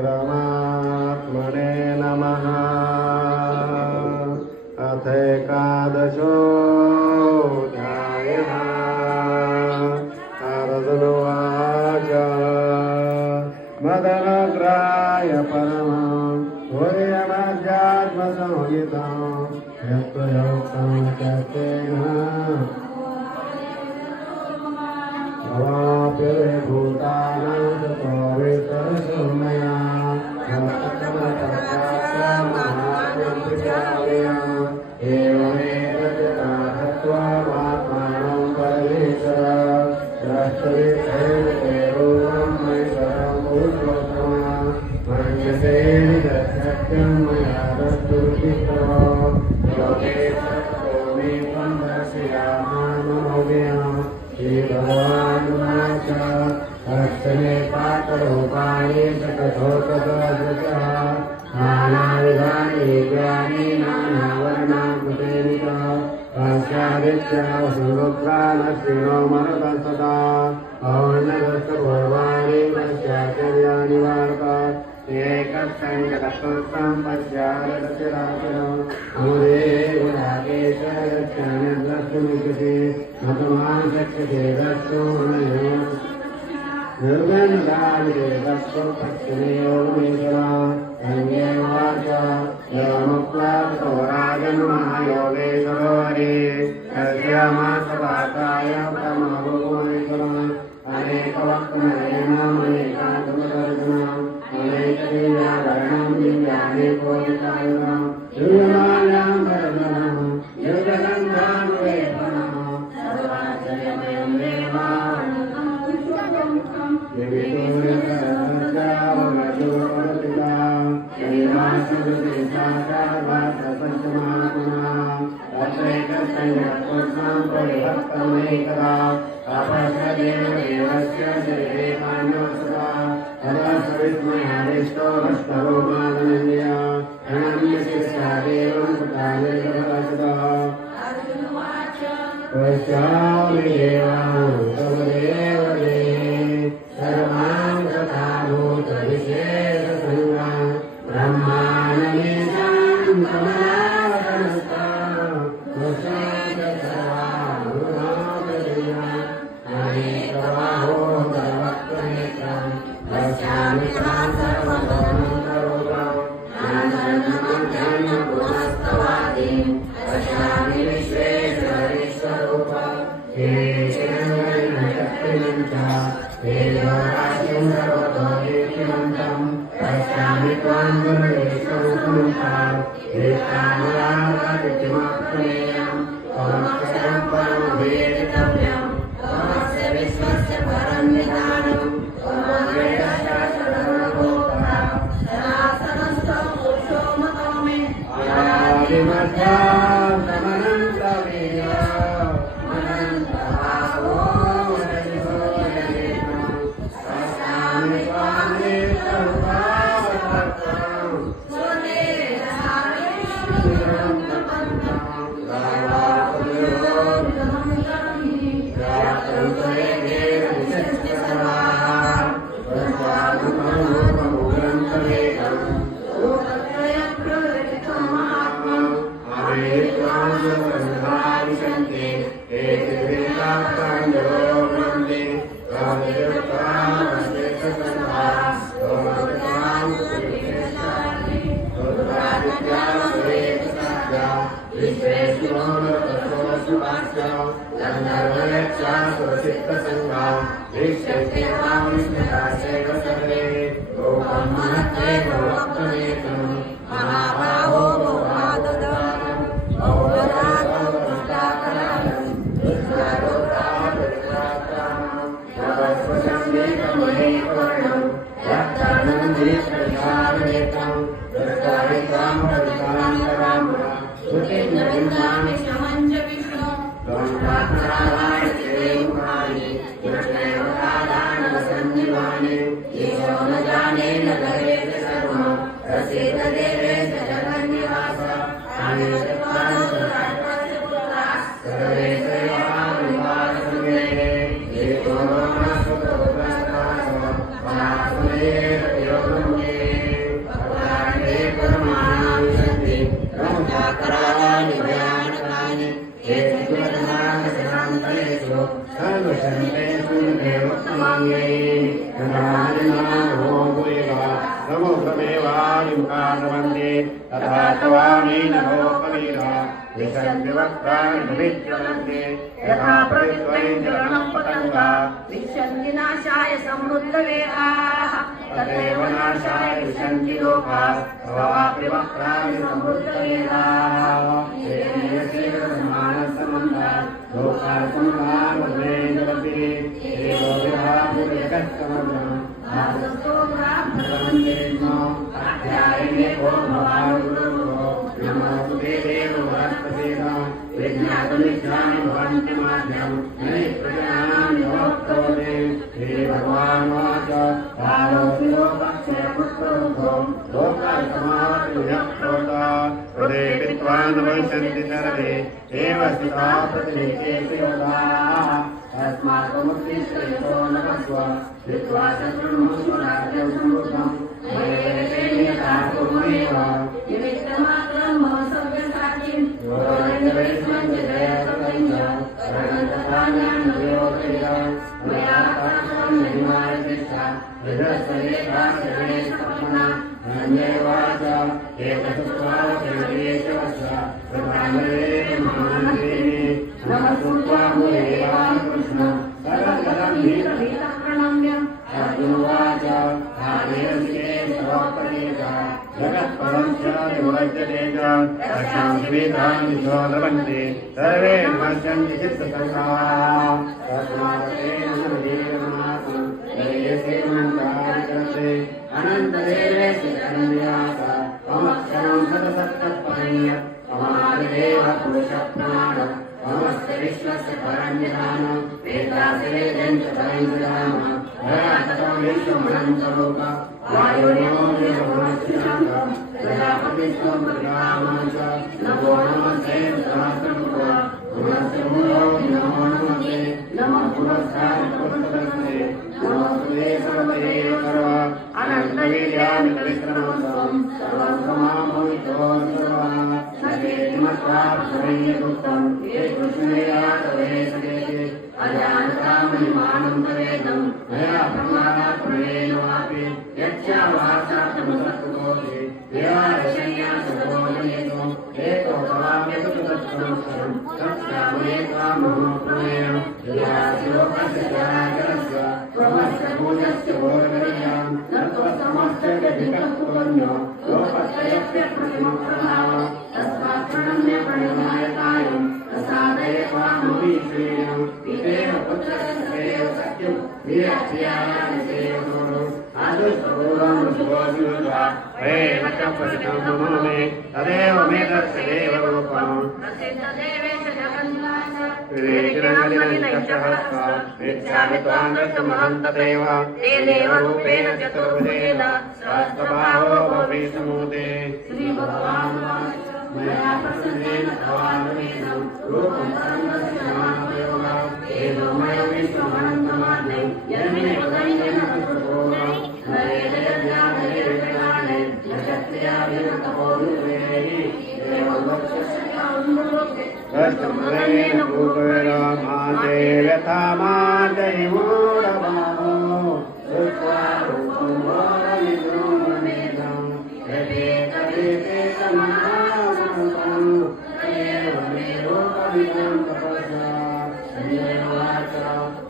परमात्मने नमः। अथ एकादशोऽध्यायः। अर्जुनोवाच मदनुग्राय परमं तुर्यमध्यात्मसंहितं यत्त्वयोक्तं त्यक्तेन भवाप्यभूतानां ततो वितरसो मया एवमेतत्तत्त्वमात्मानं परमेश्वर द्रष्टव्येन पुरुषोत्तमः मन्यसे निदर्शक्यं मया द्रष्टुर्विष्टः लोके सत्तो मे त्वं दर्शयामानमव्ययम् श्रीभगवानुवाच अक्षणे पात्ररूपाणि सकथोपदृशः नानाविधानि दिव्यानि नानावर्णाकृतेनि च पश्यादित्यावसुरुद्रानश्विनो मरुतः सदा पौर्णदशपूर्वाणि पश्याचर्याणि वार्ता एकसङ्गतकृतं पश्यादशराशिरम् अमुदेव राकेशरक्षणद्रष्टुमिच्छति मतमां शक्यते द्रष्टुमनयो निर्गणदारिदेवस्तु पश्चिमेयोगमेश्वरा अन्येवाच एवमुक्त्वा ततो राजन्महायोगेश्वरो हरिः तस्यामासवासाय परमभुवनेश्वरम् अनेकवक्त्रनयनम् अनेकान्तमदर्शनम् अनेकदिव्याभरणम् दिव्यानेकोदितायुधम् दिव्यमाल्यां भरतम् दिव्यगन्धानुलेपनम् सर्वाश्चर्यमयं देवान् Amen. मुखाद्रवन्ति तथा तवामी नभोपवीरा विशन्ति वक्त्राणि विज्वलन्ति यथा प्रतिध्वनिज्वलनं पतङ्गा विशन्ति नाशाय समृद्धवेगाः तथैव नाशाय विशन्ति लोकाः तवापि वक्त्राणि समृद्धवेगाः लोकाः समानवदे जगति एवो विभागुर्यगच्छमग्नम् आसस्तो ब्राह्मणवन्देनो अध्यायने को भवानुगुरो नमोऽस्तुते देववरप्रसीदा विज्ञातमिच्छामि भवन्ति माध्यं नहि प्रजानामि भवत्तोदे हे भगवान् वाच कालोऽस्मि लोकक्षयपुत्रो लोकार्थमावति यत्प्रोता हृदे विद्वान् वैशन्ति सर्वे एव स्थिता प्रतिनिकेषु योधाः अस्माकमुत्तिष्ठ यतो नमस्व स्थित्वा शत्रुन्मुष्टु राज्यं समृद्धं मयेवेशेन्यथा कुर्ममेव निमित्तमात्रं मम सव्यसाचिं योगैर्वैष्णं जयसतञ्च शरणतथान्यान्नयोगैः मया पात्रं महिमायतिष्ठा हृदस्वरेखाशरणे सपन्ना धन्यवाच एकसुत्वावचनदेशवस्य प्रधानदेव महानदेवी नमः सुत्वा मुदेवान् कृष्ण सर्वगतं प्रणम्यम् अर्जुनवाच आदेशिके स्वप्रदेशा जगत्परं च विवर्जते च रक्षां विवेदानि विशोधवन्ति सर्वे नमस्यन्ति चित्तसङ्गाः तस्मादेव नमदेवमातु देयसे मन्त्रादिकर्ते अनन्तदेवेशि कन्यास अमक्षरं सतसत्तत्परण्य अमादिदेव पुरुषप्राण समस्त विश्वस्य परञ्जनाम वेदासेवेदं च परञ्जनाम भयाततं विश्वमनन्तलोक वायुर्यो निर्भुवनस्याङ्गं प्रजापतिस्त्वं प्रजामां च नमो नमस्ते सहस्रमुखो गुणस्य मूलो नमो नमस्ते नमः पुरस्तारपुस्तकस्ते नमोऽस्तुते सर्वदेव सर्व अनन्तवीर्यामितविक्रमस्त्वं सर्वं समामोहितोऽर्सर्वः सचेति मत्वा सुरैर्युक्तं ये कृष्णयातवे सचेति अजानतामहिमानं तवेदं मया प्रमादात् प्रणयेन वापि यच्चावासार्थमसत्कुतोऽसि देवारशय्या सदोजनेतो एको भवाम्यसुतत्संस्करं तत्श्रावणे त्वामहो प्रणयं ययासि लोकस्य चराचरस्य त्वमस्य भूयस्य भोगरीयां न त्वत्समस्य गदितः पुरन्यो लोकत्रयस्य तस्मात् प्रणम्य प्रणिधायकायं प्रसादये त्वामभीश्रेयं पितेव पुत्रस्य सदेव सत्यं वीरस्यायानिसेवनो आदुष्टपूर्वं शुभोऽभियुधा एव च पठितं मनो मे तदेव मे दर्शदेव रूपं प्रसिद्धदेवेश जगन्नाथ विवेकिनकलिनश्चहस्ता इच्छामि त्वां दर्शमहं तदेव तेनैव रूपेण चतुर्भुजेन सहस्रबाहो भवे समूते श्रीभगवानुवाच मया प्रसन्नेन तवानुमेनं रूपं सर्वस्य समानप्रयोगः एवमेव विश्वमनन्तमाद्यं यन्मे वदन्येन तत्प्रभोः न वेदयज्ञाननिर्विज्ञाने न क्षत्रियाभिरतपोरुवेः एवं वक्षस्य कष्टमरेण भूपेण माते व्यथा मातैमूढभावो श्रुत्वा रूपं घोरनिगूढमेधं यदेकदेकेकमहासंतं तदेव मे रूपमिदं तपसा संजयवाच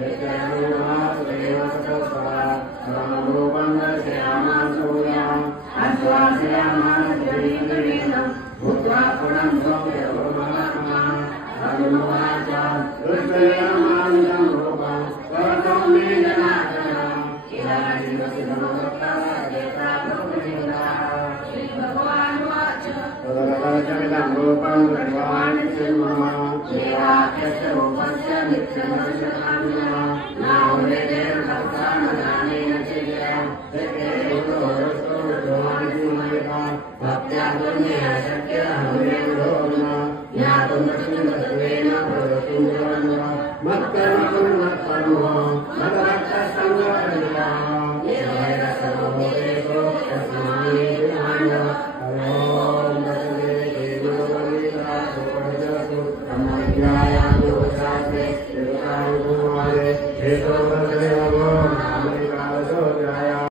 यज्ञानुवासुदेव सतस्वा सर्वरूपं दर्शयामासूयाम् आश्वासयामासुरीन्द्रेण भूत्वा पुनः सौम्यवर्मः अर्जुनवाच दृष्टयामामिदं रूपं स्वरतं मे जनार्दन श्रीभगवानुवाच तदगतमिदं रूपं दृष्ट्वानि चिन्मः देवाख्यस्य रूपस्य नित्यमर्शकामिनः नावृतेन भक्ता न दानेन चेया भक्त्या पुण्यया शक्यहमेवोऽर्जुन ज्ञातुं दक्षिणतत्त्वेन प्रवृत्तिं कुर्वन्नः मत्कर्मकं मत्परमो मद्भक्तसङ्गपरिणतः येनैरसर्वभूतेषु यस्मान्मे पाण्डव ॐ दशदेवेन्द्रवरिदासोपनिषत्सु ब्रह्मविद्यायां योगशास्त्रे